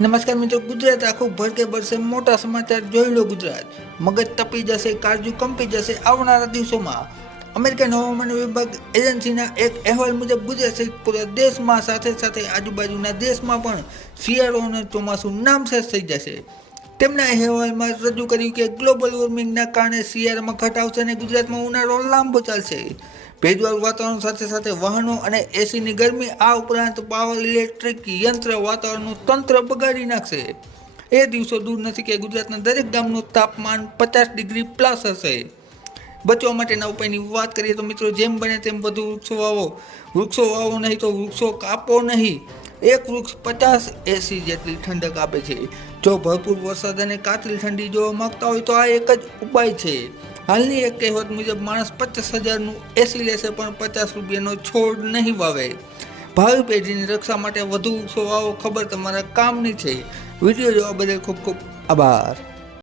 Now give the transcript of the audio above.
નમસ્કાર મિત્રો, ગુજરાત આખું ભરકે ભરશે મોટા સમાચાર જોઈ લો. ગુજરાત મગજ તપી જશે, કાળજુ કંપી જશે. આવનારા દિવસોમાં અમેરિકન હવામાન વિભાગ એજન્સીના એક અહેવાલ મુજબ ગુજરાત સહિત પૂરા દેશમાં સાથે સાથે આજુબાજુના દેશમાં પણ શિયાળો અને ચોમાસું નામશેષ થઈ જશે. તેમના અહેવાલમાં રજૂ કર્યું કે ગ્લોબલ વોર્મિંગના કારણે શિયાળામાં ઘટ આવશે અને ગુજરાતમાં ઉનાળો લાંબો ચાલશે. ભેજવાળું વાતાવરણ સાથે સાથે વાહનો અને એસીની ગરમી, આ ઉપરાંત પાવર ઇલેક્ટ્રિક યંત્ર વાતાવરણનું તંત્ર બગાડી નાખશે. એ દિવસો દૂર નથી કે ગુજરાતના દરેક ગામનું તાપમાન 50 ડિગ્રી પ્લસ હશે. બચવા માટેના ઉપાયની વાત કરીએ તો મિત્રો, જેમ બને તેમ વધુ વૃક્ષો વાવો. વૃક્ષો વાવો નહીં તો વૃક્ષો કાપો નહીં. એક વૃક્ષ 50 એસી જેટલી ઠંડક આપે છે. જો ભરપૂર વરસાદ અને કાતરી ઠંડી જોવા માંગતા હોય તો આ એક જ ઉપાય છે. હાલની એક કહેવત મુજબ માણસ 50,000નું એસી લેશે પણ 50 રૂપિયાનો છોડ નહીં વાવે. ભાવિ પેઢીની રક્ષા માટે વધુ વૃક્ષો વાવો. ખબર તમારા કામની છે. વિડીયો જોવા બદલ ખૂબ ખૂબ આભાર.